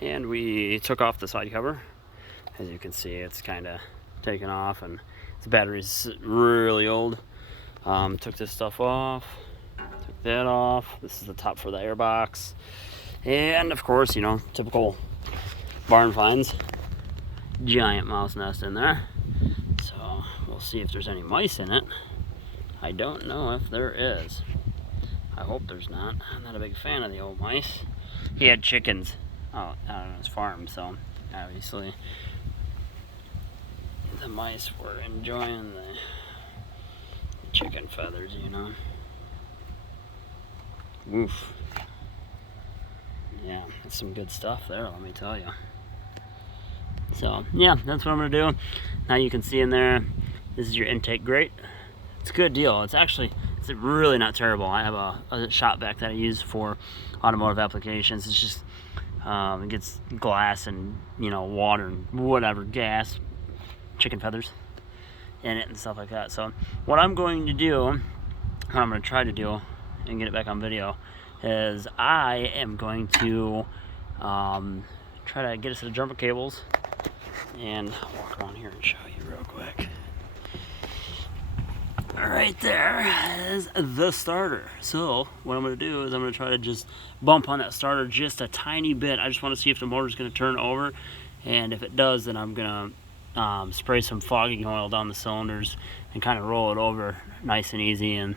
and we took off the side cover. As you can see, it's kind of taken off, and the battery's really old. Took this stuff off, took that off. This is the top for the air box, and of course, you know, typical barn finds, giant mouse nest in there. So we'll see if there's any mice in it. I don't know if there is. I hope there's not. I'm not a big fan of the old mice. He had chickens out on his farm, so obviously the mice were enjoying the chicken feathers, you know. Woof. Yeah, that's some good stuff there, let me tell you. So yeah, that's what I'm gonna do. Now you can see in there, this is your intake grate. It's a good deal. It's really not terrible. I have a shop vac that I use for automotive applications. It's just it gets glass and, you know, water and whatever, gas, chicken feathers in it and stuff like that. So what I'm going to do, what I'm going to try to do and get it back on video, is I am going to try to get us the jumper cables, and I'll walk around here and show you real quick. Right there is the starter. So what I'm going to do is I'm going to try to just bump on that starter just a tiny bit. I just want to see if the motor's going to turn over, and if it does, then I'm going to spray some fogging oil down the cylinders and kind of roll it over nice and easy, and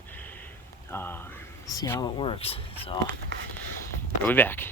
see how it works. So we'll be back.